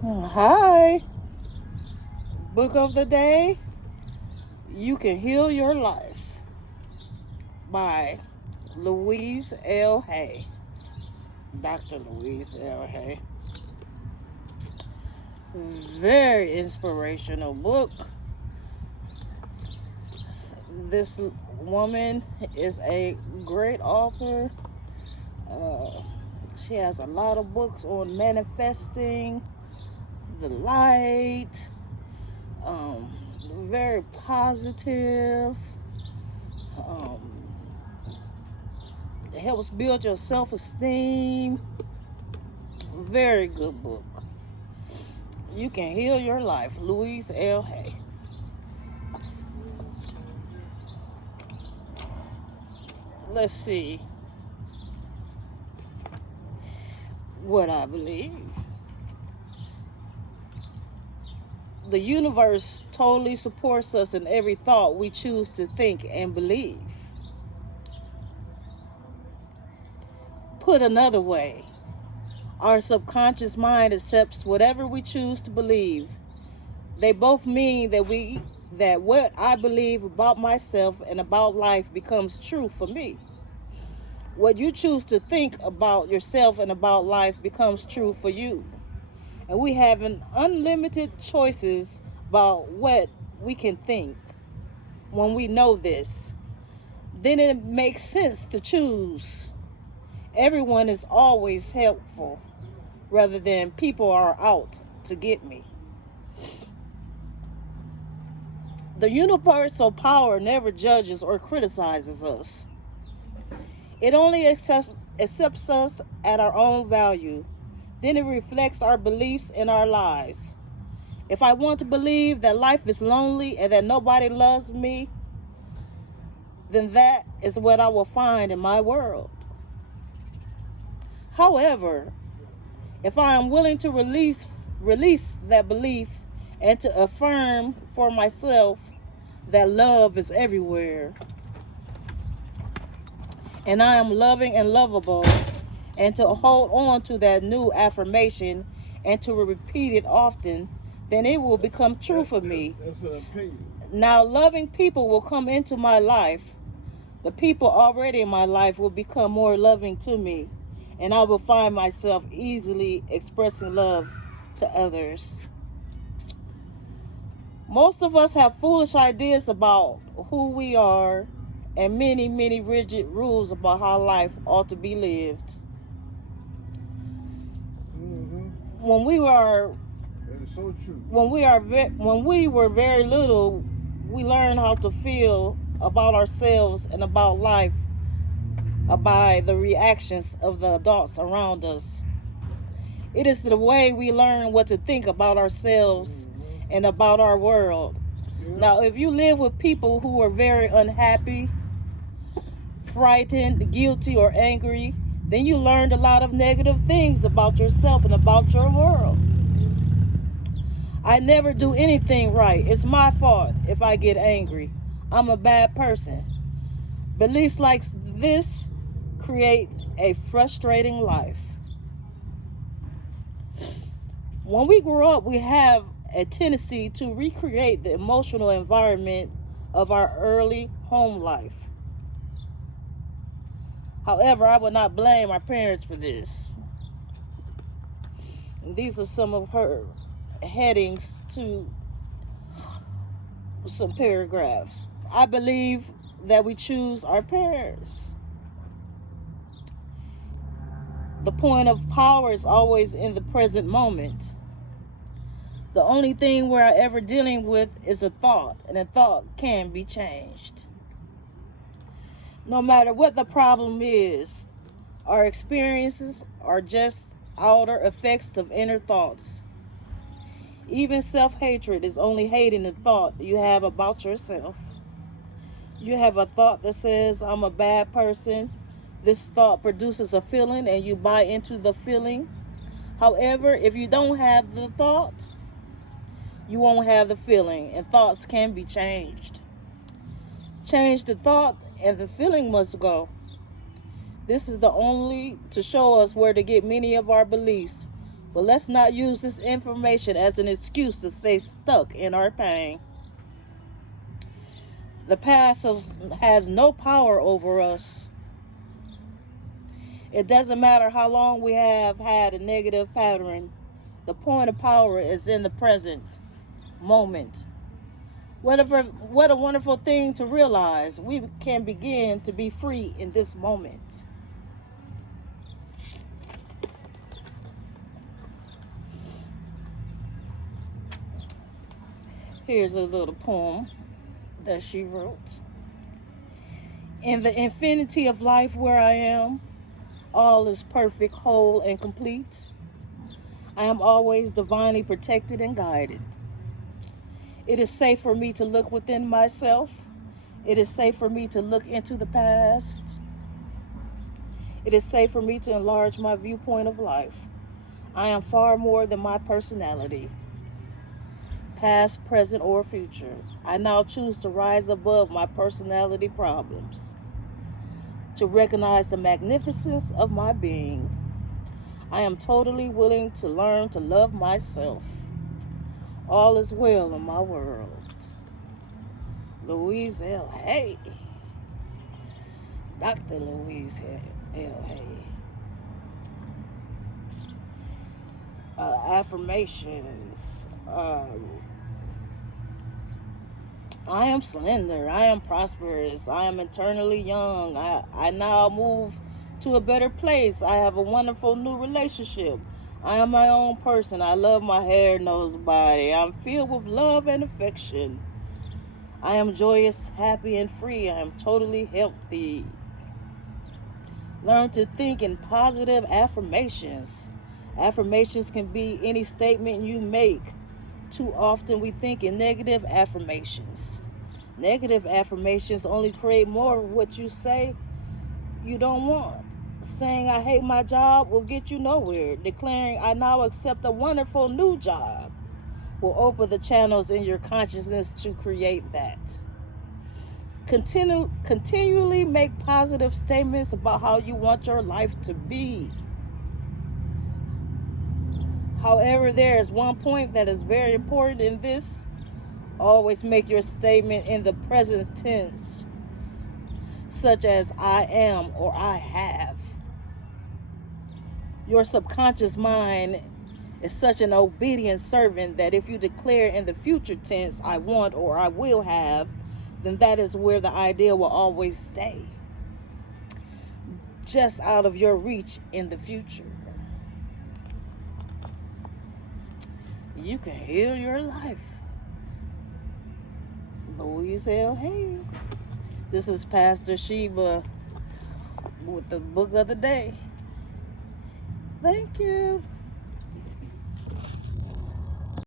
Hi. Book of the day, You Can Heal Your Life by Louise L. Hay. Dr. Louise L. Hay. Very inspirational book. This woman is a great author. Uh, she has a lot of books on manifesting, the light, um, very positive. Um, it helps build your self-esteem. Very good book. You Can Heal Your Life, Louise L. Hay. Let's see what I believe. The universe totally supports us in every thought we choose to think and believe. Put another way, our subconscious mind accepts whatever we choose to believe. They both mean that what I believe about myself and about life becomes true for me. What you choose to think about yourself and about life becomes true for you. And we have an unlimited choices about what we can think. When we know this, then it makes sense to choose. Everyone is always helpful rather than people are out to get me. The universal power never judges or criticizes us. It only accepts us at our own value. Then it reflects our beliefs in our lives. If I want to believe that life is lonely and that nobody loves me, then that is what I will find in my world. However, if I am willing to release that belief and to affirm for myself that love is everywhere and I am loving and lovable, and to hold on to that new affirmation and to repeat it often, then it will become true for me. That's an opinion. Now, loving people will come into my life. The people already in my life will become more loving to me, and I will find myself easily expressing love to others. Most of us have foolish ideas about who we are and many, many rigid rules about how life ought to be lived. When we were That is so true. when we were very little, we learned how to feel about ourselves and about life by the reactions of the adults around us. It is the way we learn what to think about ourselves and about our world. Now, if you live with people who are very unhappy, frightened, guilty, or angry, then you learned a lot of negative things about yourself and about your world. I never do anything right. It's my fault if I get angry. I'm a bad person. Beliefs like this create a frustrating life. When we grow up, we have a tendency to recreate the emotional environment of our early home life. However, I would not blame my parents for this. And these are some of her headings to some paragraphs. I believe that we choose our parents. The point of power is always in the present moment. The only thing we're ever dealing with is a thought, and a thought can be changed. No matter what the problem is, our experiences are just outer effects of inner thoughts. Even self-hatred is only hating the thought you have about yourself. You have a thought that says, I'm a bad person. This thought produces a feeling and you buy into the feeling. However, if you don't have the thought, you won't have the feeling, and thoughts can be changed. Change the thought and the feeling must go. This is the only to show us where to get many of our beliefs But let's not use this information as an excuse to stay stuck in our pain. The past has no power over us. It doesn't matter how long we have had a negative pattern. The point of power is in the present moment. What a wonderful thing to realize. We can begin to be free in this moment. Here's a little poem that she wrote. In the infinity of life where I am, all is perfect, whole, and complete. I am always divinely protected and guided. It is safe for me to look within myself. It is safe for me to look into the past. It is safe for me to enlarge my viewpoint of life. I am far more than my personality, past, present, or future. I now choose to rise above my personality problems, to recognize the magnificence of my being. I am totally willing to learn to love myself. All is well in my world. Louise L. Hay. Dr. Louise L. Hay. Affirmations. I am slender. I am prosperous. I am eternally young. I now move to a better place. I have a wonderful new relationship. I am my own person. I love my hair, nose, body. I'm filled with love and affection. I am joyous, happy, and free. I am totally healthy. Learn to think in positive affirmations. Affirmations can be any statement you make. Too often we think in negative affirmations. Negative affirmations only create more of what you say you don't want. Saying I hate my job will get you nowhere. Declaring I now accept a wonderful new job will open the channels in your consciousness to create that. Continually make positive statements about how you want your life to be. However, there is one point that is very important in this. Always make your statement in the present tense, such as I am or I have. Your subconscious mind is such an obedient servant that if you declare in the future tense, I want or I will have, then that is where the idea will always stay. Just out of your reach in the future. You can heal your life. Louise L. Hay. This is Pastor Sheba with the book of the day. Thank you.